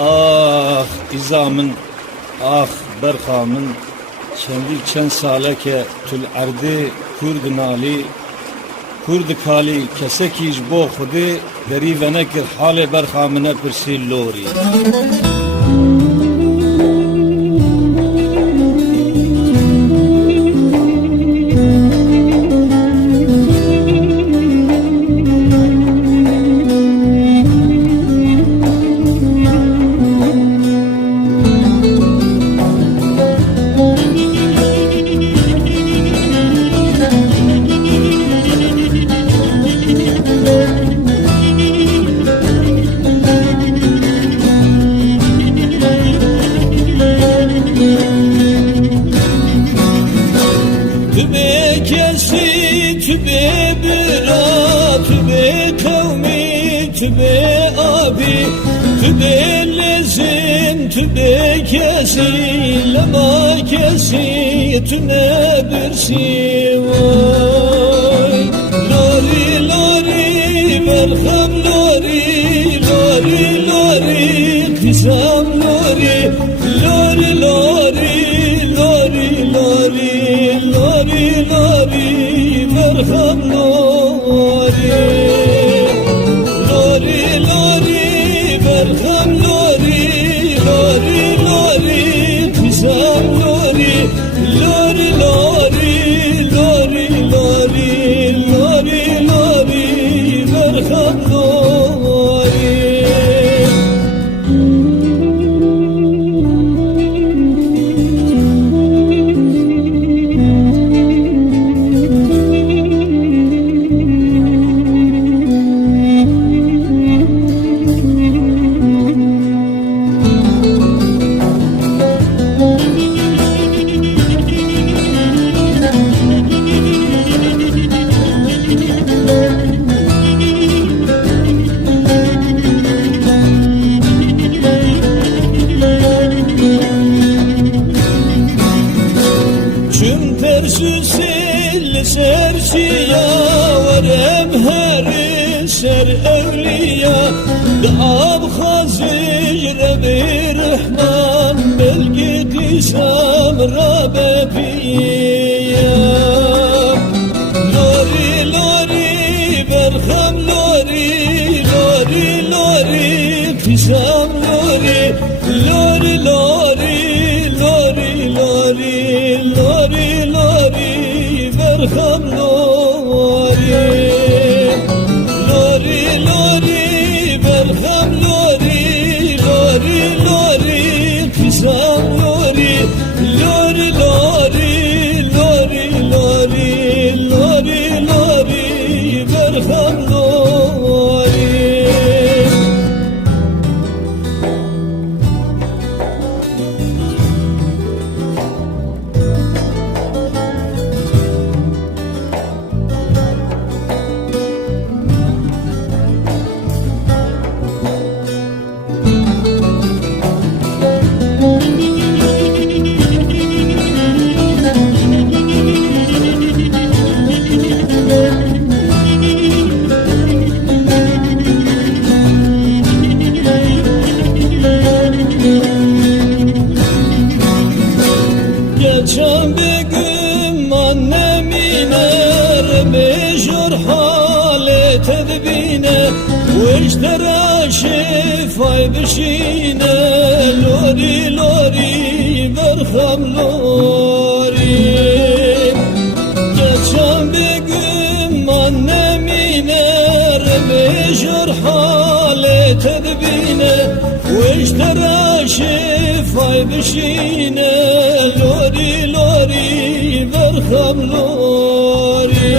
Ah izamın, ah berxamın, çend saleke tül erdi kurd nali, kurd kali keseki jbo xudi deri venekir hale berxamine pirsi lori. Tübe kesi, tübe bira, tübe kavmi, tübe abi, tübe lezin, tübe kesi, lema kesi, tüne birsi vay. Lori, lori, berham lori, lori, lori, kızam lori, lori, lori, lori, lori. Lori, lori, berham lori. Lori, lori, berham lori. Lori, lori, kızam lori. Lori, lori, lori, lori. Lori, lori, berham lori. Süsül serçiya verem her ser evliya Da'ab khazij Rabbi Rahman belki kısam Rabbi piya Lori, lori, berham lori Lori, lori, kısam lori Lori, lori, lori, lori Lori, lori, berham lori Lori, lori, berham lori Lori, lori, kızam lori Lori, lori, lori, lori Lori, lori, berham lori Geçen bir gün annemine Rebejur hale tedbine Ve iştera şifay bişine Lori, lori, berham lori Geçen bir gün annemine Rebejur hale tedbine Ve iştera şifay bişine Lori, lori, berham lori